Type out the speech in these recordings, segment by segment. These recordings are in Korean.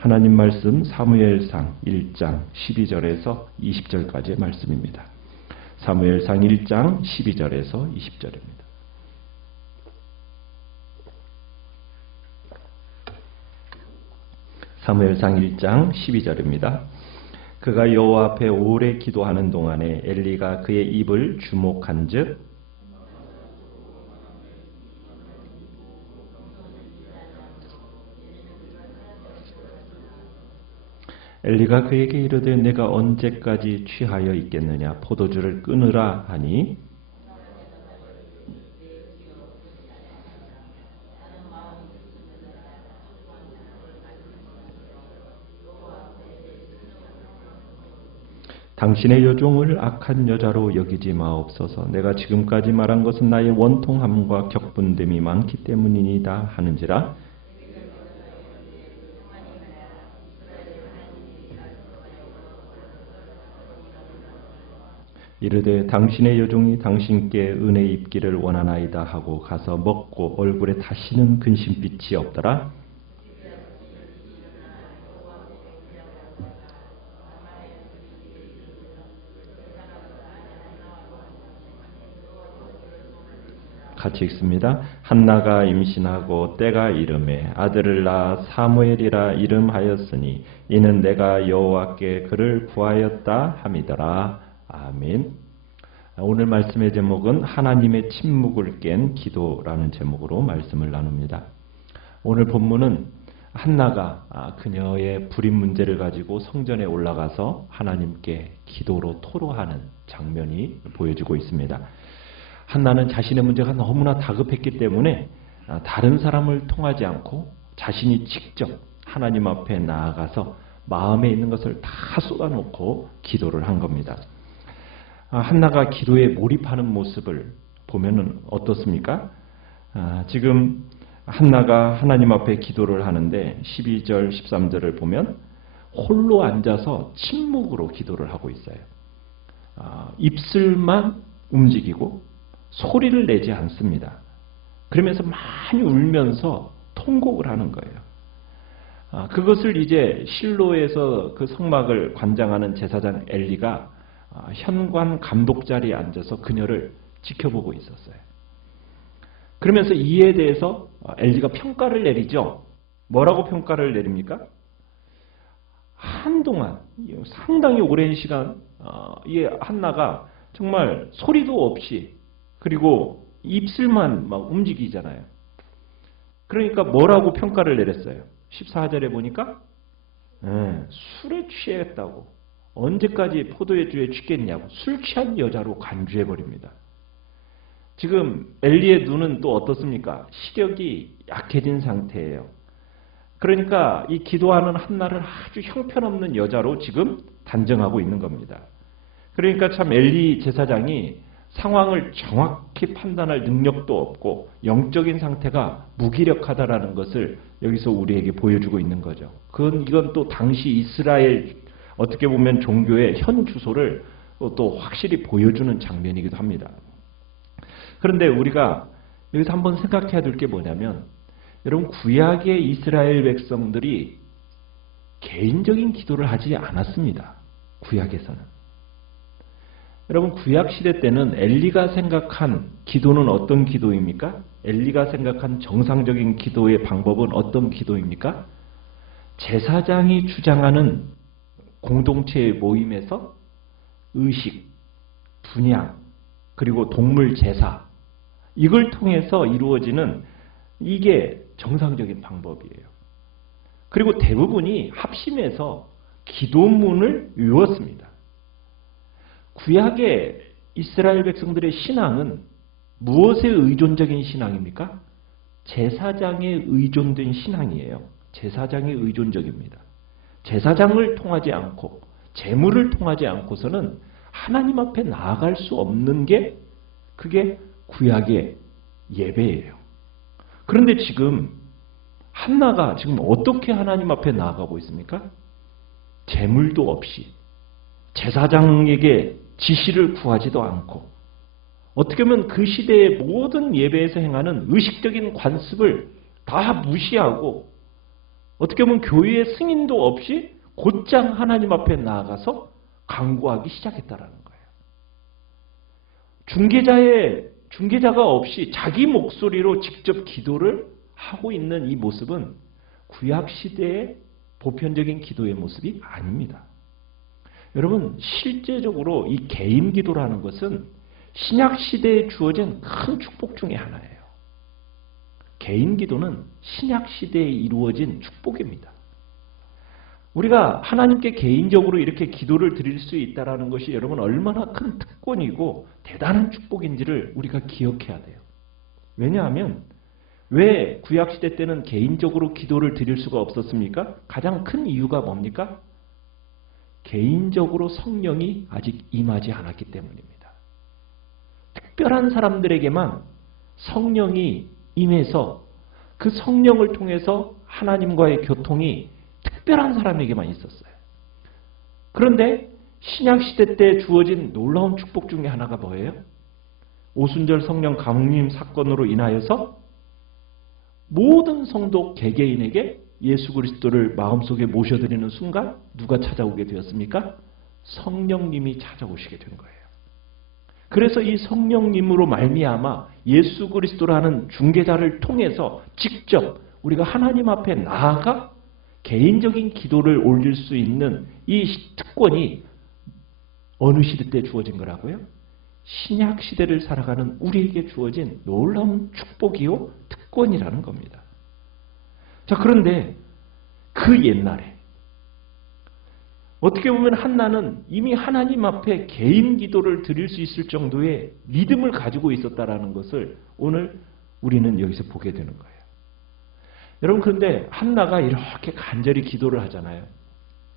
하나님 말씀 사무엘상 1장 12절에서 20절까지의 말씀입니다. 사무엘상 1장 12절에서 20절입니다. 사무엘상 1장 12절입니다. 그가 여호와 앞에 오래 기도하는 동안에 엘리가 그의 입을 주목한즉 엘리가 그에게 이르되 내가 언제까지 취하여 있겠느냐 포도주를 끊으라 하니 당신의 여종을 악한 여자로 여기지 마옵소서. 내가 지금까지 말한 것은 나의 원통함과 격분됨이 많기 때문이니이다 하는지라. 이르되 당신의 여종이 당신께 은혜 입기를 원하나이다 하고 가서 먹고 얼굴에 다시는 근심빛이 없더라. 같이 읽습니다. 한나가 임신하고 때가 이르매 아들을 낳아 사무엘이라 이름하였으니 이는 내가 여호와께 그를 구하였다 함이더라. 아멘. 오늘 말씀의 제목은 하나님의 침묵을 깬 기도라는 제목으로 말씀을 나눕니다. 오늘 본문은 한나가 그녀의 불임 문제를 가지고 성전에 올라가서 하나님께 기도로 토로하는 장면이 보여지고 있습니다. 한나는 자신의 문제가 너무나 다급했기 때문에 다른 사람을 통하지 않고 자신이 직접 하나님 앞에 나아가서 마음에 있는 것을 다 쏟아놓고 기도를 한 겁니다. 한나가 기도에 몰입하는 모습을 보면은 어떻습니까? 지금 한나가 하나님 앞에 기도를 하는데 12절, 13절을 보면 홀로 앉아서 침묵으로 기도를 하고 있어요. 입술만 움직이고 소리를 내지 않습니다. 그러면서 많이 울면서 통곡을 하는 거예요. 그것을 이제 실로에서 그 성막을 관장하는 제사장 엘리가 현관 감독 자리에 앉아서 그녀를 지켜보고 있었어요. 그러면서 이에 대해서 엘리가 평가를 내리죠. 뭐라고 평가를 내립니까? 한동안 상당히 오랜 시간 이 한나가 정말 소리도 없이 그리고 입술만 막 움직이잖아요. 그러니까 뭐라고 평가를 내렸어요? 14절에 보니까 술에 취했다고. 언제까지 포도주에 취겠냐고 술 취한 여자로 간주해버립니다. 지금 엘리의 눈은 또 어떻습니까? 시력이 약해진 상태예요. 그러니까 이 기도하는 한나를 아주 형편없는 여자로 지금 단정하고 있는 겁니다. 그러니까 참 엘리 제사장이 상황을 정확히 판단할 능력도 없고 영적인 상태가 무기력하다라는 것을 여기서 우리에게 보여주고 있는 거죠. 이건 또 당시 이스라엘 어떻게 보면 종교의 현 주소를 또 확실히 보여주는 장면이기도 합니다. 그런데 우리가 여기서 한번 생각해야 될 게 뭐냐면 여러분 구약의 이스라엘 백성들이 개인적인 기도를 하지 않았습니다. 구약에서는. 여러분 구약 시대 때는 엘리가 생각한 기도는 어떤 기도입니까? 엘리가 생각한 정상적인 기도의 방법은 어떤 기도입니까? 제사장이 주장하는 공동체의 모임에서 의식, 분향, 그리고 동물 제사 이걸 통해서 이루어지는 이게 정상적인 방법이에요. 그리고 대부분이 합심해서 기도문을 외웠습니다. 구약의 이스라엘 백성들의 신앙은 무엇에 의존적인 신앙입니까? 제사장에 의존된 신앙이에요. 제사장에 의존적입니다. 제사장을 통하지 않고 제물을 통하지 않고서는 하나님 앞에 나아갈 수 없는 게 그게 구약의 예배예요. 그런데 지금 한나가 지금 어떻게 하나님 앞에 나아가고 있습니까? 제물도 없이 제사장에게 지시를 구하지도 않고 어떻게 보면 그 시대의 모든 예배에서 행하는 의식적인 관습을 다 무시하고 어떻게 보면 교회의 승인도 없이 곧장 하나님 앞에 나아가서 간구하기 시작했다라는 거예요. 중개자가 없이 자기 목소리로 직접 기도를 하고 있는 이 모습은 구약시대의 보편적인 기도의 모습이 아닙니다. 여러분, 실제적으로 이 개인 기도라는 것은 신약시대에 주어진 큰 축복 중에 하나예요. 개인 기도는 신약시대에 이루어진 축복입니다. 우리가 하나님께 개인적으로 이렇게 기도를 드릴 수 있다는 것이 여러분 얼마나 큰 특권이고 대단한 축복인지를 우리가 기억해야 돼요. 왜냐하면 왜 구약시대 때는 개인적으로 기도를 드릴 수가 없었습니까? 가장 큰 이유가 뭡니까? 개인적으로 성령이 아직 임하지 않았기 때문입니다. 특별한 사람들에게만 성령이 임해서 그 성령을 통해서 하나님과의 교통이 특별한 사람에게만 있었어요. 그런데 신약시대 때 주어진 놀라운 축복 중에 하나가 뭐예요? 오순절 성령 강림 사건으로 인하여서 모든 성도 개개인에게 예수 그리스도를 마음속에 모셔드리는 순간 누가 찾아오게 되었습니까? 성령님이 찾아오시게 된 거예요. 그래서 이 성령님으로 말미암아 예수 그리스도라는 중개자를 통해서 직접 우리가 하나님 앞에 나아가 개인적인 기도를 올릴 수 있는 이 특권이 어느 시대 때 주어진 거라고요? 신약 시대를 살아가는 우리에게 주어진 놀라운 축복이요 특권이라는 겁니다. 자, 그런데 그 옛날에 어떻게 보면 한나는 이미 하나님 앞에 개인 기도를 드릴 수 있을 정도의 믿음을 가지고 있었다라는 것을 오늘 우리는 여기서 보게 되는 거예요. 여러분, 그런데 한나가 이렇게 간절히 기도를 하잖아요.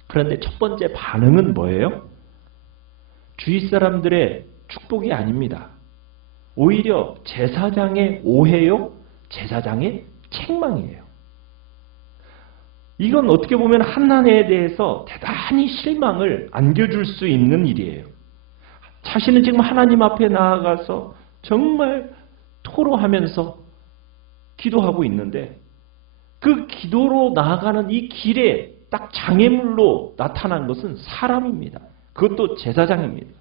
그런데 첫 번째 반응은 뭐예요? 주위 사람들의 축복이 아닙니다. 오히려 제사장의 오해요, 제사장의 책망이에요. 이건 어떻게 보면 한나에 대해서 대단히 실망을 안겨줄 수 있는 일이에요. 자신은 지금 하나님 앞에 나아가서 정말 토로하면서 기도하고 있는데 그 기도로 나아가는 이 길에 딱 장애물로 나타난 것은 사람입니다. 그것도 제사장입니다.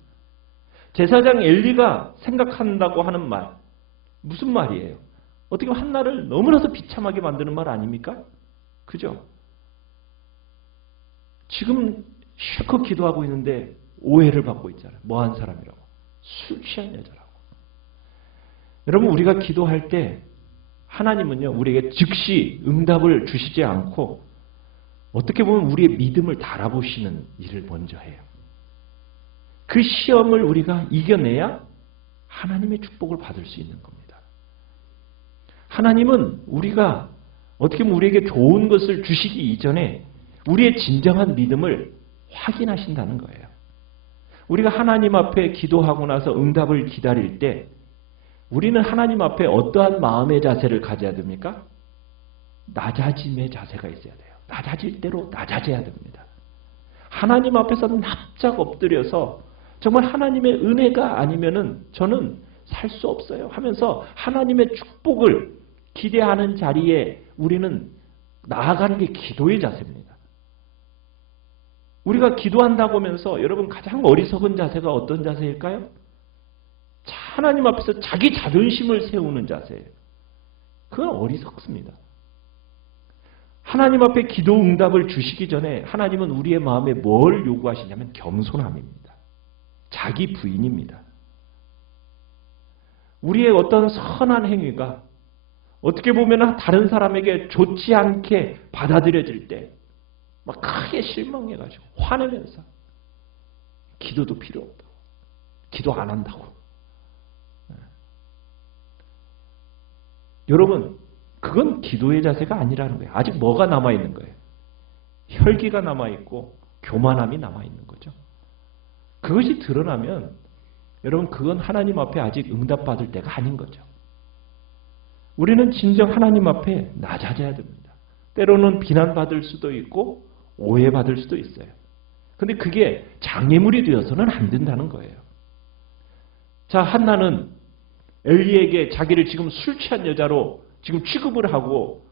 제사장 엘리가 생각한다고 하는 말, 무슨 말이에요? 어떻게 보면 한나를 너무나도 비참하게 만드는 말 아닙니까? 그죠? 지금 실컷 기도하고 있는데 오해를 받고 있잖아요. 뭐한 사람이라고? 술 취한 여자라고. 여러분, 우리가 기도할 때 하나님은요, 우리에게 즉시 응답을 주시지 않고 어떻게 보면 우리의 믿음을 달아보시는 일을 먼저 해요. 그 시험을 우리가 이겨내야 하나님의 축복을 받을 수 있는 겁니다. 하나님은 우리가 어떻게 보면 우리에게 좋은 것을 주시기 이전에 우리의 진정한 믿음을 확인하신다는 거예요. 우리가 하나님 앞에 기도하고 나서 응답을 기다릴 때 우리는 하나님 앞에 어떠한 마음의 자세를 가져야 됩니까? 낮아짐의 자세가 있어야 돼요. 낮아질 대로 낮아져야 됩니다. 하나님 앞에서 납작 엎드려서 정말 하나님의 은혜가 아니면은 저는 살 수 없어요 하면서 하나님의 축복을 기대하는 자리에 우리는 나아가는 게 기도의 자세입니다. 우리가 기도한다고 하면서 여러분 가장 어리석은 자세가 어떤 자세일까요? 하나님 앞에서 자기 자존심을 세우는 자세예요. 그건 어리석습니다. 하나님 앞에 기도 응답을 주시기 전에 하나님은 우리의 마음에 뭘 요구하시냐면 겸손함입니다. 자기 부인입니다. 우리의 어떤 선한 행위가 어떻게 보면 다른 사람에게 좋지 않게 받아들여질 때 막 크게 실망해가지고 화내면서 기도도 필요 없다고, 기도 안 한다고. 여러분, 그건 기도의 자세가 아니라는 거예요. 아직 뭐가 남아있는 거예요? 혈기가 남아있고 교만함이 남아있는 거죠. 그것이 드러나면 여러분 그건 하나님 앞에 아직 응답받을 때가 아닌 거죠. 우리는 진정 하나님 앞에 낮아져야 됩니다. 때로는 비난받을 수도 있고 오해받을 수도 있어요. 근데 그게 장애물이 되어서는 안 된다는 거예요. 자, 한나는 엘리에게 자기를 지금 술 취한 여자로 지금 취급을 하고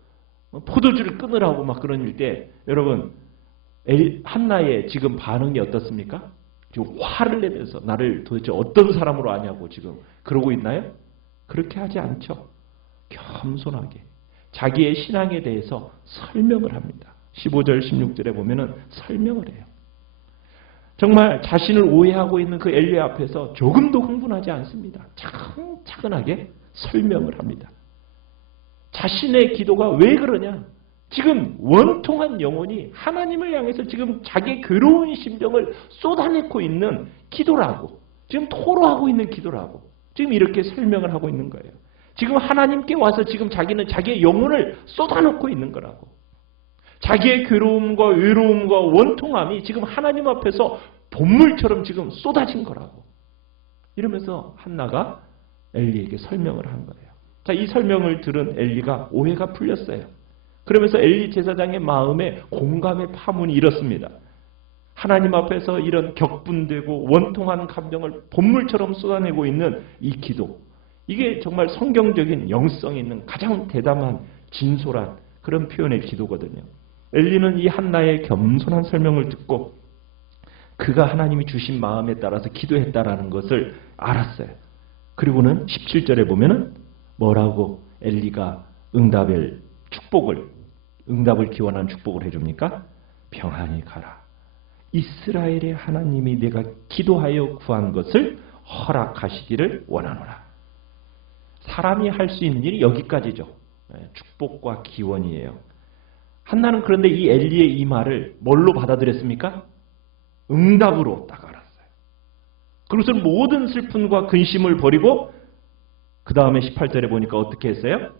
포도주를 끊으라고 막 그러는 때 여러분 한나의 지금 반응이 어떻습니까? 지금 화를 내면서 나를 도대체 어떤 사람으로 아냐고 지금 그러고 있나요? 그렇게 하지 않죠. 겸손하게 자기의 신앙에 대해서 설명을 합니다. 15절 16절에 보면은 설명을 해요. 정말 자신을 오해하고 있는 그 엘리 앞에서 조금도 흥분하지 않습니다. 차근하게 설명을 합니다. 자신의 기도가 왜 그러냐? 지금 원통한 영혼이 하나님을 향해서 지금 자기의 괴로운 심정을 쏟아내고 있는 기도라고, 지금 토로하고 있는 기도라고, 지금 이렇게 설명을 하고 있는 거예요. 지금 하나님께 와서 지금 자기는 자기의 영혼을 쏟아놓고 있는 거라고. 자기의 괴로움과 외로움과 원통함이 지금 하나님 앞에서 본물처럼 지금 쏟아진 거라고. 이러면서 한나가 엘리에게 설명을 한 거예요. 자, 이 설명을 들은 엘리가 오해가 풀렸어요. 그러면서 엘리 제사장의 마음에 공감의 파문이 일었습니다. 하나님 앞에서 이런 격분되고 원통한 감정을 본물처럼 쏟아내고 있는 이 기도. 이게 정말 성경적인 영성 있는 가장 대담한 진솔한 그런 표현의 기도거든요. 엘리는 이 한나의 겸손한 설명을 듣고 그가 하나님이 주신 마음에 따라서 기도했다라는 것을 알았어요. 그리고는 17절에 보면은 뭐라고 엘리가 응답을 기원하는 축복을 해줍니까? 평안히 가라. 이스라엘의 하나님이 내가 기도하여 구한 것을 허락하시기를 원하노라. 사람이 할 수 있는 일이 여기까지죠. 축복과 기원이에요. 한나는 그런데 이 엘리의 이 말을 뭘로 받아들였습니까? 응답으로 딱 알았어요. 그것을 모든 슬픔과 근심을 버리고 그 다음에 18절에 보니까 어떻게 했어요?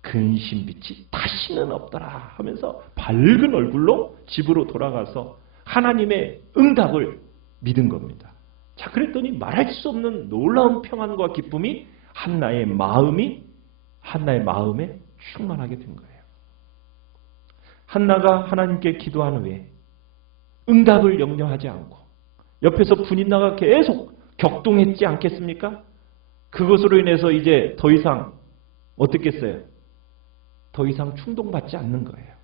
근심빛이 다시는 없더라 하면서 밝은 얼굴로 집으로 돌아가서 하나님의 응답을 믿은 겁니다. 자, 그랬더니 말할 수 없는 놀라운 평안과 기쁨이 한나의 마음에 충만하게 된 거예요. 한나가 하나님께 기도한 후에 응답을 염려하지 않고 옆에서 분인나가 계속 격동했지 않겠습니까? 그것으로 인해서 이제 더 이상 어떻게 했어요? 더 이상 충동받지 않는 거예요.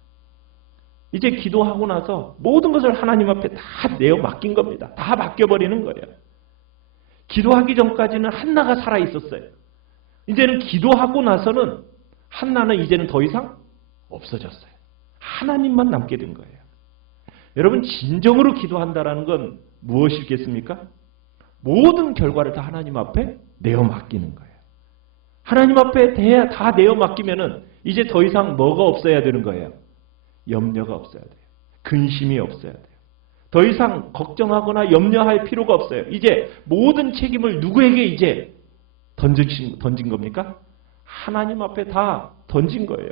이제 기도하고 나서 모든 것을 하나님 앞에 다 내어 맡긴 겁니다. 다 맡겨버리는 거예요. 기도하기 전까지는 한나가 살아있었어요. 이제는 기도하고 나서는 한나는 이제는 더 이상 없어졌어요. 하나님만 남게 된 거예요. 여러분, 진정으로 기도한다는 건 무엇이겠습니까? 모든 결과를 다 하나님 앞에 내어 맡기는 거예요. 하나님 앞에 다 내어 맡기면은 이제 더 이상 뭐가 없어야 되는 거예요? 염려가 없어야 돼요. 근심이 없어야 돼요. 더 이상 걱정하거나 염려할 필요가 없어요. 이제 모든 책임을 누구에게 이제 던진 겁니까? 하나님 앞에 다 던진 거예요.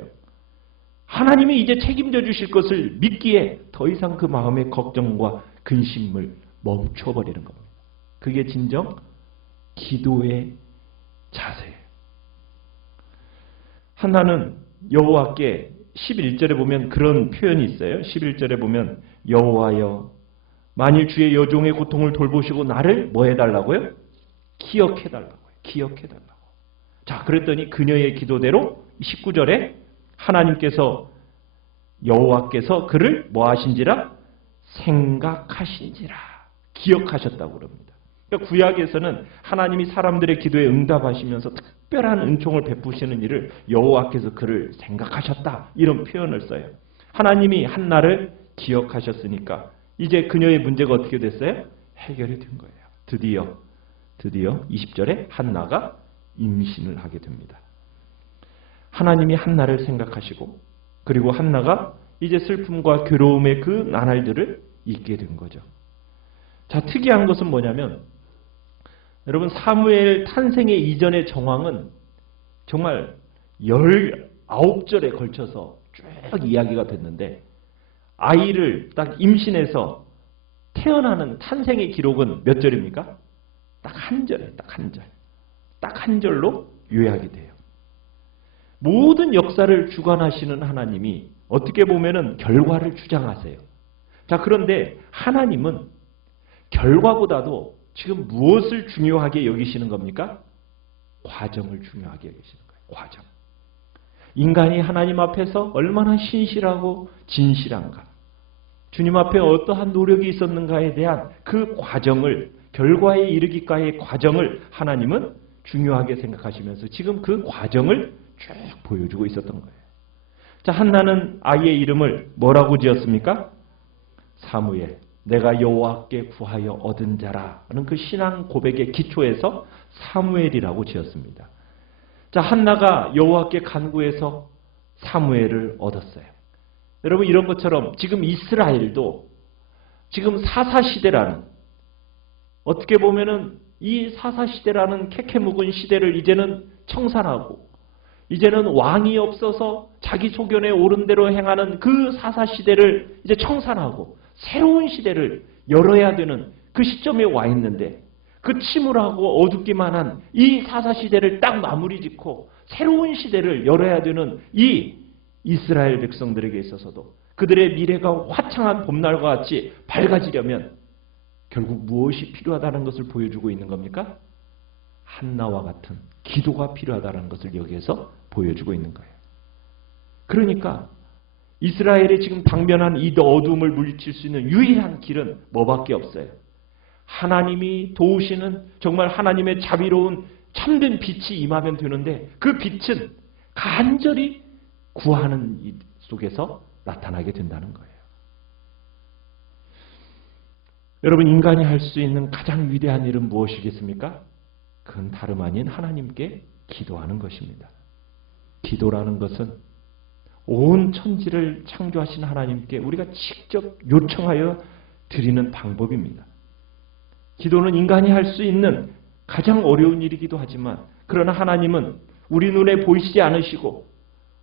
하나님이 이제 책임져 주실 것을 믿기에 더 이상 그 마음의 걱정과 근심을 멈춰버리는 겁니다. 그게 진정 기도의 자세예요. 한나는 여호와께 11절에 보면 그런 표현이 있어요. 11절에 보면 여호와여 만일 주의 여종의 고통을 돌보시고 나를 뭐 해달라고요? 기억해달라고요. 기억해달라고. 자, 그랬더니 그녀의 기도대로 19절에 하나님께서 여호와께서 그를 뭐 하신지라? 생각하신지라. 기억하셨다고 그럽니다. 그러니까 구약에서는 하나님이 사람들의 기도에 응답하시면서 특별한 은총을 베푸시는 일을 여호와께서 그를 생각하셨다. 이런 표현을 써요. 하나님이 한나를 기억하셨으니까 이제 그녀의 문제가 어떻게 됐어요? 해결이 된 거예요. 드디어 20절에 한나가 임신을 하게 됩니다. 하나님이 한나를 생각하시고 그리고 한나가 이제 슬픔과 괴로움의 그 나날들을 잊게 된 거죠. 자, 특이한 것은 뭐냐면 여러분 사무엘 탄생의 이전의 정황은 정말 19절에 걸쳐서 쭉 이야기가 됐는데 아이를 딱 임신해서 태어나는 탄생의 기록은 몇 절입니까? 딱 한 절에 딱 한 절. 딱 한 절로 요약이 돼요. 모든 역사를 주관하시는 하나님이 어떻게 보면은 결과를 주장하세요. 자, 그런데 하나님은 결과보다도 지금 무엇을 중요하게 여기시는 겁니까? 과정을 중요하게 여기시는 거예요. 과정. 인간이 하나님 앞에서 얼마나 신실하고 진실한가, 주님 앞에 어떠한 노력이 있었는가에 대한 그 과정을, 결과에 이르기까지의 과정을 하나님은 중요하게 생각하시면서 지금 그 과정을 쭉 보여주고 있었던 거예요. 자, 한나는 아이의 이름을 뭐라고 지었습니까? 사무엘, 내가 여호와께 구하여 얻은 자라 하는 그 신앙 고백의 기초에서 사무엘이라고 지었습니다. 자, 한나가 여호와께 간구해서 사무엘을 얻었어요. 여러분, 이런 것처럼 지금 이스라엘도 지금 사사시대라는, 어떻게 보면은 이 사사시대라는 캐캐 묵은 시대를 이제는 청산하고, 이제는 왕이 없어서 자기 소견에 옳은 대로 행하는 그 사사시대를 이제 청산하고 새로운 시대를 열어야 되는 그 시점에 와 있는데, 그 침울하고 어둡기만 한 이 사사시대를 딱 마무리 짓고 새로운 시대를 열어야 되는 이 이스라엘 백성들에게 있어서도 그들의 미래가 화창한 봄날과 같이 밝아지려면 결국 무엇이 필요하다는 것을 보여주고 있는 겁니까? 한나와 같은 기도가 필요하다는 것을 여기에서 보여주고 있는 거예요. 그러니까 이스라엘이 지금 당면한 이 어둠을 물리칠 수 있는 유일한 길은 뭐밖에 없어요? 하나님이 도우시는, 정말 하나님의 자비로운 참된 빛이 임하면 되는데, 그 빛은 간절히 구하는 이 속에서 나타나게 된다는 거예요. 여러분, 인간이 할 수 있는 가장 위대한 일은 무엇이겠습니까? 그건 다름 아닌 하나님께 기도하는 것입니다. 기도라는 것은 온 천지를 창조하신 하나님께 우리가 직접 요청하여 드리는 방법입니다. 기도는 인간이 할 수 있는 가장 어려운 일이기도 하지만, 그러나 하나님은 우리 눈에 보이시지 않으시고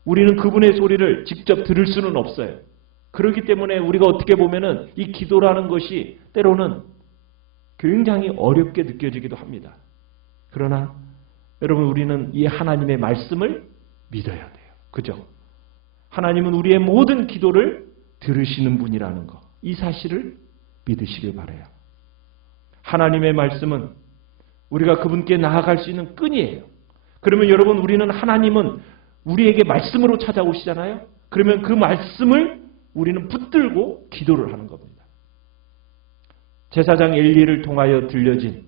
우리는 그분의 소리를 직접 들을 수는 없어요. 그렇기 때문에 우리가 어떻게 보면은 이 기도라는 것이 때로는 굉장히 어렵게 느껴지기도 합니다. 그러나 여러분, 우리는 이 하나님의 말씀을 믿어야 돼요. 그죠? 하나님은 우리의 모든 기도를 들으시는 분이라는 것, 이 사실을 믿으시길 바라요. 하나님의 말씀은 우리가 그분께 나아갈 수 있는 끈이에요. 그러면 여러분, 우리는 하나님은 우리에게 말씀으로 찾아오시잖아요. 그러면 그 말씀을 우리는 붙들고 기도를 하는 겁니다. 제사장 엘리를 통하여 들려진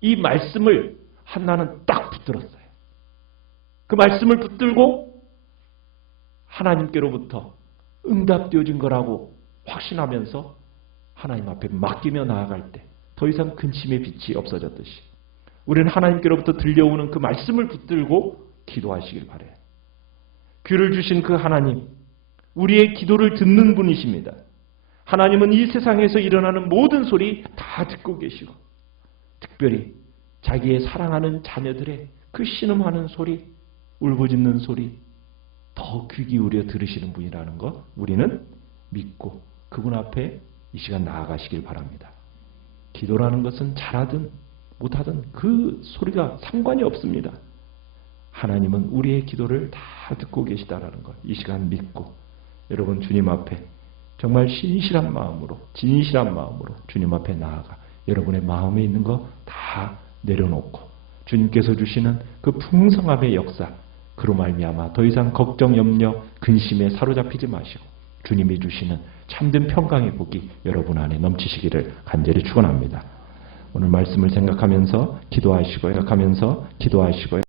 이 말씀을 한나는 딱 붙들었어요. 그 말씀을 붙들고 하나님께로부터 응답되어진 거라고 확신하면서 하나님 앞에 맡기며 나아갈 때 더 이상 근심의 빛이 없어졌듯이 우리는 하나님께로부터 들려오는 그 말씀을 붙들고 기도하시길 바라요. 귀를 주신 그 하나님, 우리의 기도를 듣는 분이십니다. 하나님은 이 세상에서 일어나는 모든 소리 다 듣고 계시고, 특별히 자기의 사랑하는 자녀들의 그 신음하는 소리, 울부짖는 소리 더 귀 기울여 들으시는 분이라는 것, 우리는 믿고 그분 앞에 이 시간 나아가시길 바랍니다. 기도라는 것은 잘하든 못하든 그 소리가 상관이 없습니다. 하나님은 우리의 기도를 다 듣고 계시다라는 것, 이 시간 믿고 여러분 주님 앞에 정말 신실한 마음으로, 진실한 마음으로 주님 앞에 나아가 여러분의 마음에 있는 거 다 내려놓고 주님께서 주시는 그 풍성함의 역사, 그로 말미암아 더 이상 걱정, 염려, 근심에 사로잡히지 마시고 주님이 주시는 참된 평강의 복이 여러분 안에 넘치시기를 간절히 축원합니다. 오늘 말씀을 생각하면서 기도하시고요.